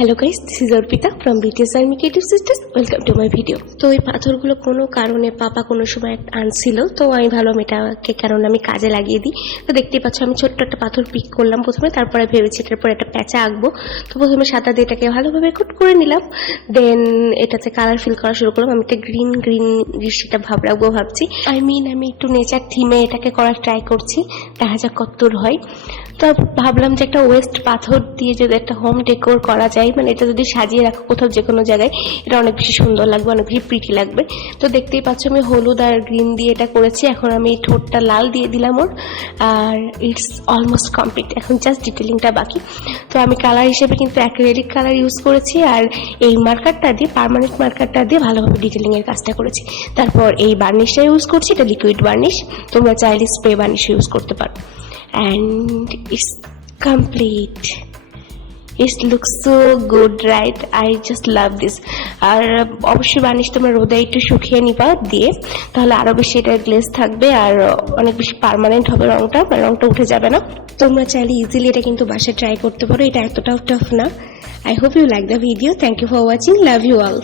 Hello guys, this is Arpita from BTS army creative systems. Welcome to my video. তো এই পাথরগুলো কোনো কারণে পাপা কোনো সময় আনছিল, তো আমি ভাবলাম এটাকে কারণ আমি কাজে লাগিয়ে দিই। তো দেখতেই পাচ্ছ আমি ছোট্ট একটা পাথর পিক করলাম প্রথমে, তারপরে ভেবেছি এটার পর একটা প্যাঁচা আঁকবো। তো প্রথমে সাদা দিয়ে এটাকে ভালোভাবে কোট করে নিলাম, দেন এটাতে কালার ফিল করা শুরু করলাম। আমি একটা গ্রিন সেটা ভাবছি। আমি একটু নেচার থিমে এটাকে করার ট্রাই করছি, দেখা যাক কতদূর হয়। তো ভাবলাম যে একটা ওয়েস্ট পাথর দিয়ে যদি একটা হোম ডেকোর করা যায়, মানে এটা যদি সাজিয়ে রাখো কোথাও যে কোনো জায়গায়, এটা অনেক বেশি সুন্দর লাগবে, অনেক বেশি প্রিটি লাগবে। তো দেখতেই পাচ্ছ আমি হলুদ আর গ্রিন দিয়ে এটা করেছি। এখন আমি ঠোঁটটা লাল দিয়ে দিলাম ওর, আর ইটস অলমোস্ট কমপ্লিট। এখন জাস্ট ডিটেলিংটা বাকি। তো আমি কালার হিসেবে কিন্তু অ্যাক্রিলিক কালার ইউজ করেছি, আর এই মার্কারটা দিয়ে, পার্মানেন্ট মার্কারটা দিয়ে ভালোভাবে ডিটেলিং এর কাজটা করেছি। তারপর এই বার্নিশটা ইউজ করছি, এটা লিকুইড বার্নিশ, তোমরা চাইলে স্প্রে বার্নিশ ইউজ করতে পারো। And it's complete. It looks so good, right? I just love this. আর অবশ্যই বার্নিশ তোমরা রোদে একটু শুকিয়ে নিবা দিয়ে, তাহলে আরো বেশি এটা গ্লেজ থাকবে আর অনেক বেশি পার্মানেন্ট হবে রংটা, মানে রংটা উঠে যাবে না। তোমরা চাইলে ইজিলি এটা কিন্তু বাসায় ট্রাই করতে পারো, এটা এতটাও টাফ না। I hope you like the video. Thank you for watching. Love you all.